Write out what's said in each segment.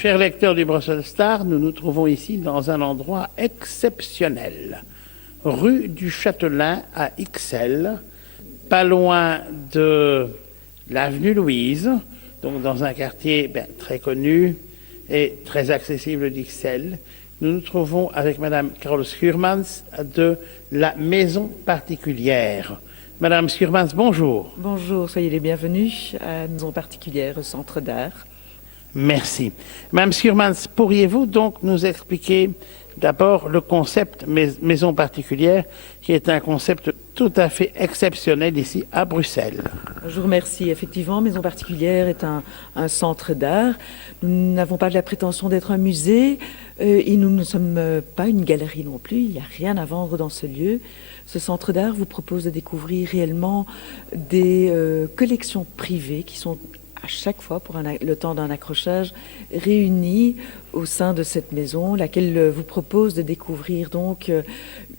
Chers lecteurs du Brussels Star, nous nous trouvons ici dans un endroit exceptionnel. Rue du Châtelain à Ixelles, pas loin de l'avenue Louise, donc dans un quartier très connu et très accessible d'Ixelles. Nous nous trouvons avec Madame Carole Schuurmans de la Maison Particulière. Madame Schuurmans, bonjour. Bonjour, soyez les bienvenus à la Maison Particulière au Centre d'Art. Merci. Madame Schuurmans, pourriez-vous donc nous expliquer d'abord le concept Maison Particulière, qui est un concept tout à fait exceptionnel ici à Bruxelles? Je vous remercie. Effectivement, Maison Particulière est un centre d'art. Nous n'avons pas de la prétention d'être un musée et nous ne sommes pas une galerie non plus. Il n'y a rien à vendre dans ce lieu. Ce centre d'art vous propose de découvrir réellement des collections privées qui sont à chaque fois, pour le temps d'un accrochage, réunis au sein de cette maison, laquelle vous propose de découvrir donc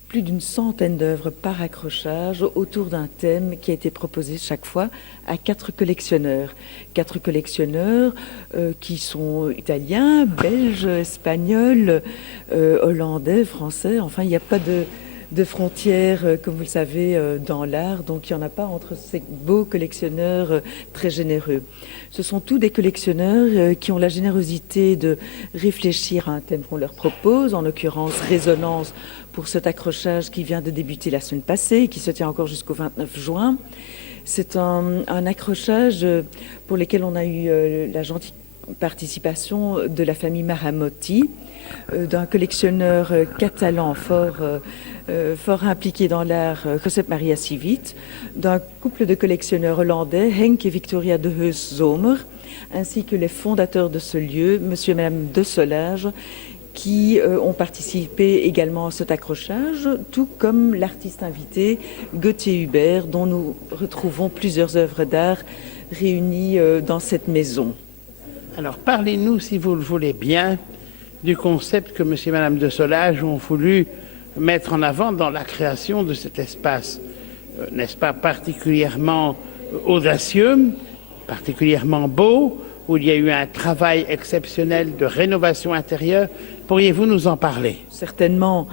plus d'une centaine d'œuvres par accrochage autour d'un thème qui a été proposé chaque fois à 4 collectionneurs. 4 collectionneurs qui sont italiens, belges, espagnols, hollandais, français. Enfin, il n'y a pas de frontières, comme vous le savez, dans l'art. Donc, il n'y en a pas entre ces beaux collectionneurs très généreux. Ce sont tous des collectionneurs qui ont la générosité de réfléchir à un thème qu'on leur propose, en l'occurrence Résonance pour cet accrochage qui vient de débuter la semaine passée, qui se tient encore jusqu'au 29 juin. C'est un accrochage pour lequel on a eu la gentille participation de la famille Maramotti, d'un collectionneur catalan fort impliqué dans l'art, Josep Maria Civit, d'un couple de collectionneurs hollandais, Henk et Victoria de Heus-Zomer, ainsi que les fondateurs de ce lieu, monsieur et madame de Solage, qui ont participé également à cet accrochage, tout comme l'artiste invité Gauthier Hubert, dont nous retrouvons plusieurs œuvres d'art réunies dans cette maison. Alors, parlez-nous, si vous le voulez bien, du concept que monsieur et madame de Solage ont voulu mettre en avant dans la création de cet espace, n'est-ce pas particulièrement audacieux, particulièrement beau, où il y a eu un travail exceptionnel de rénovation intérieure. Pourriez-vous nous en parler? Certainement.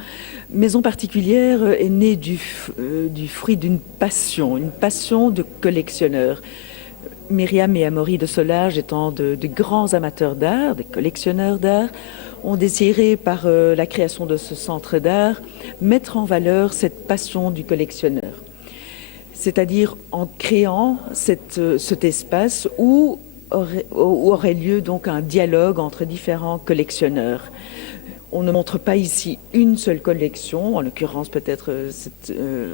Maison Particulière est née du fruit d'une passion de collectionneurs. Myriam et Amaury de Solage, étant de grands amateurs d'art, des collectionneurs d'art, ont désiré, par la création de ce centre d'art, mettre en valeur cette passion du collectionneur. C'est-à-dire en créant cet espace où aurait lieu donc un dialogue entre différents collectionneurs. On ne montre pas ici une seule collection, en l'occurrence peut-être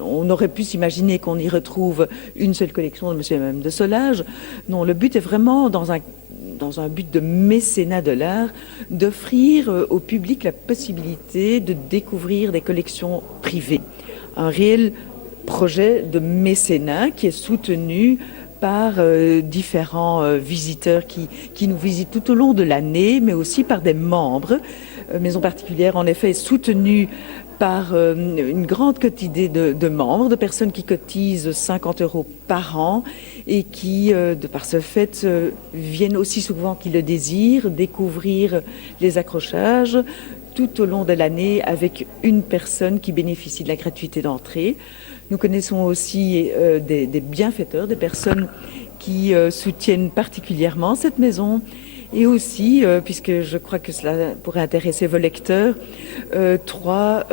on aurait pu s'imaginer qu'on y retrouve une seule collection de monsieur et madame de Solage. Non, le but est vraiment dans un but de mécénat de l'art, d'offrir au public la possibilité de découvrir des collections privées. Un réel projet de mécénat qui est soutenu par différents visiteurs qui nous visitent tout au long de l'année, mais aussi par des membres. Maison Particulière, en effet, est soutenue par une grande quantité de membres, de personnes qui cotisent 50 € par an et qui, de par ce fait, viennent aussi souvent qu'ils le désirent, découvrir les accrochages tout au long de l'année avec une personne qui bénéficie de la gratuité d'entrée. Nous connaissons aussi des bienfaiteurs, des personnes qui soutiennent particulièrement cette maison. Et aussi, puisque je crois que cela pourrait intéresser vos lecteurs, 3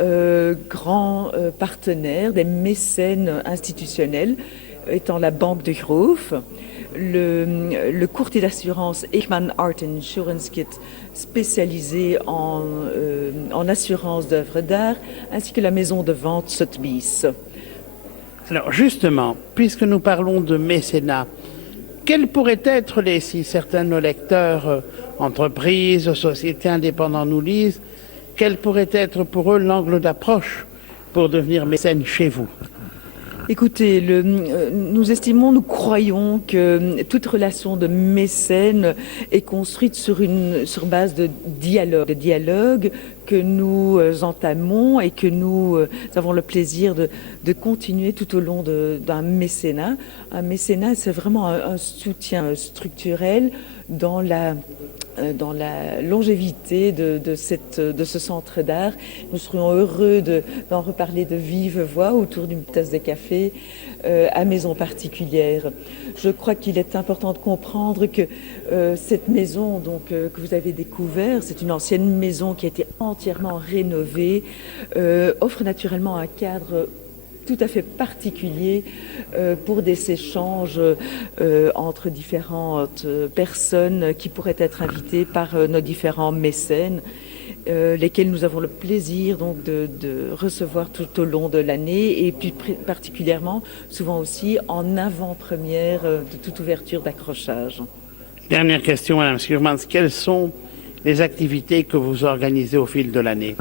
grands partenaires, des mécènes institutionnels, étant la Banque de Groof, le courtier d'assurance Ekman Art Insurance Kit, spécialisé en assurance d'œuvres d'art, ainsi que la maison de vente Sotheby's. Alors justement, puisque nous parlons de mécénat, quels pourraient être, si certains de nos lecteurs, entreprises, sociétés indépendantes nous lisent, quel pourrait être pour eux l'angle d'approche pour devenir mécène chez vous? Écoutez, nous croyons que toute relation de mécène est construite sur base de dialogue que nous entamons et que nous avons le plaisir de continuer tout au long d'un mécénat. Un mécénat, c'est vraiment un soutien structurel dans la dans la longévité de ce centre d'art. Nous serions heureux d'en reparler de vive voix autour d'une tasse de café à Maison Particulière. Je crois qu'il est important de comprendre que cette maison que vous avez découvert, c'est une ancienne maison qui a été entièrement rénovée, offre naturellement un cadre tout à fait particulier pour des échanges entre différentes personnes qui pourraient être invitées par nos différents mécènes, lesquels nous avons le plaisir donc de recevoir tout au long de l'année, et puis particulièrement souvent aussi en avant-première de toute ouverture d'accrochage. Dernière question, Madame Schurmans. Quelles sont les activités que vous organisez au fil de l'année?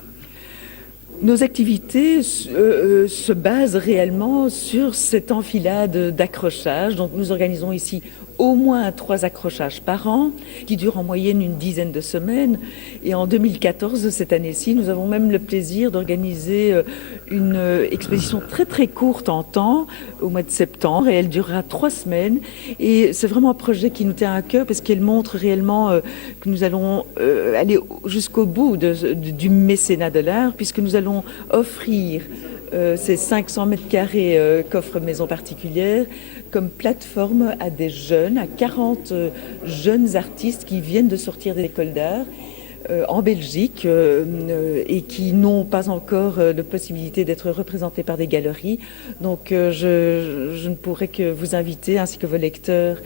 Nos activités se basent réellement sur cette enfilade d'accrochages. Donc nous organisons ici au moins 3 accrochages par an, qui durent en moyenne une dizaine de semaines. Et en 2014, cette année-ci, nous avons même le plaisir d'organiser une exposition très très courte en temps, au mois de septembre, et elle durera 3 semaines. Et c'est vraiment un projet qui nous tient à cœur, parce qu'elle montre réellement que nous allons aller jusqu'au bout du mécénat de l'art, puisque nous allons offrir ces 500 mètres carrés qu'offre Maison Particulière comme plateforme à des jeunes, à 40 jeunes artistes qui viennent de sortir de l'école d'art en Belgique et qui n'ont pas encore de possibilité d'être représentés par des galeries. Donc je ne pourrais que vous inviter, ainsi que vos lecteurs,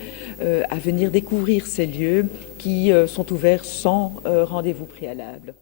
à venir découvrir ces lieux qui sont ouverts sans rendez-vous préalable.